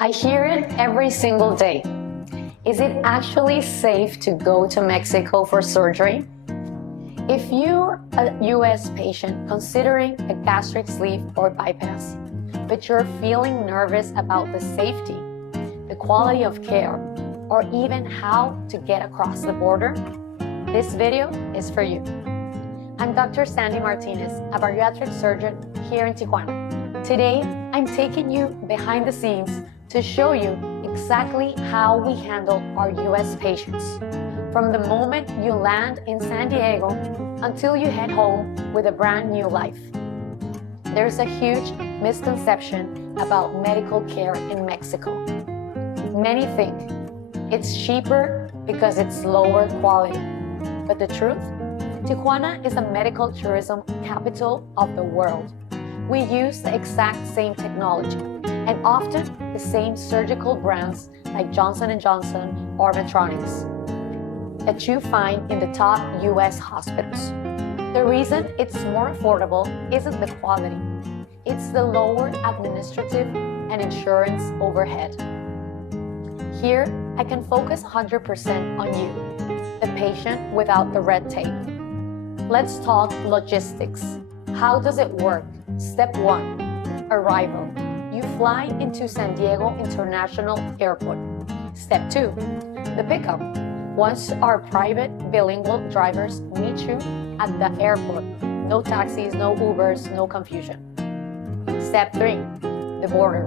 I hear it every single day. Is it actually safe to go to Mexico for surgery? If you're a US patient considering a gastric sleeve or bypass, but you're feeling nervous about the safety, the quality of care, or even how to get across the border, this video is for you. I'm Dr. Sandy Martinez, a bariatric surgeon here in Tijuana. Today, I'm taking you behind the scenes to show you exactly how we handle our US patients, from the moment you land in San Diego until you head home with a brand new life. There's a huge misconception about medical care in Mexico. Many think it's cheaper because it's lower quality. But the truth? Tijuana is a medical tourism capital of the world. We use the exact same technology and often the same surgical brands like Johnson & Johnson or Medtronic's that you find in the top US hospitals. The reason it's more affordable isn't the quality, it's the lower administrative and insurance overhead. Here, I can focus 100% on you, the patient without the red tape. Let's talk logistics. How does it work? Step 1, arrival. You fly into San Diego International Airport. Step 2, the pickup. Once our private bilingual drivers meet you at the airport. No taxis, no Ubers, no confusion. Step 3, the border.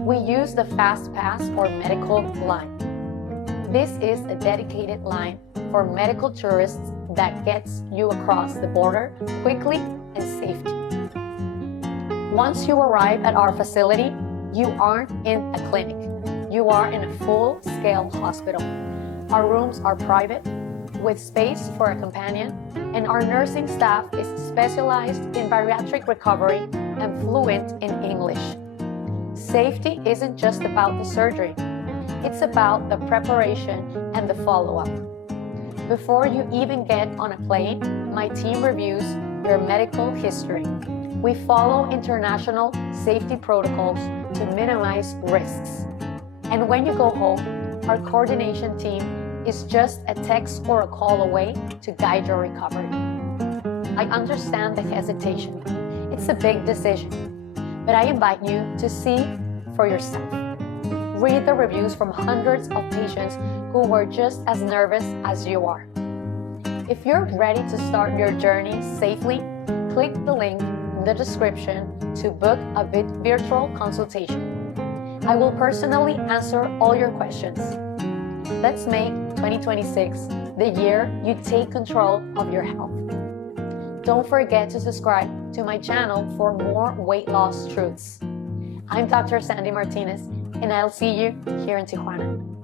We use the Fast Pass or medical line. This is a dedicated line for medical tourists that gets you across the border quickly and safely. Once you arrive at our facility, you aren't in a clinic. You are in a full-scale hospital. Our rooms are private, with space for a companion, and our nursing staff is specialized in bariatric recovery and fluent in English. Safety isn't just about the surgery. It's about the preparation and the follow-up. Before you even get on a plane, my team reviews your medical history. We follow international safety protocols to minimize risks. And when you go home, our coordination team is just a text or a call away to guide your recovery. I understand the hesitation. It's a big decision, but I invite you to see for yourself. Read the reviews from hundreds of patients who were just as nervous as you are. If you're ready to start your journey safely, click the link in the description to book a virtual consultation. I will personally answer all your questions. Let's make 2026 the year you take control of your health. Don't forget to subscribe to my channel for more weight loss truths. I'm Dr. Sandy Martinez, and I'll see you here in Tijuana.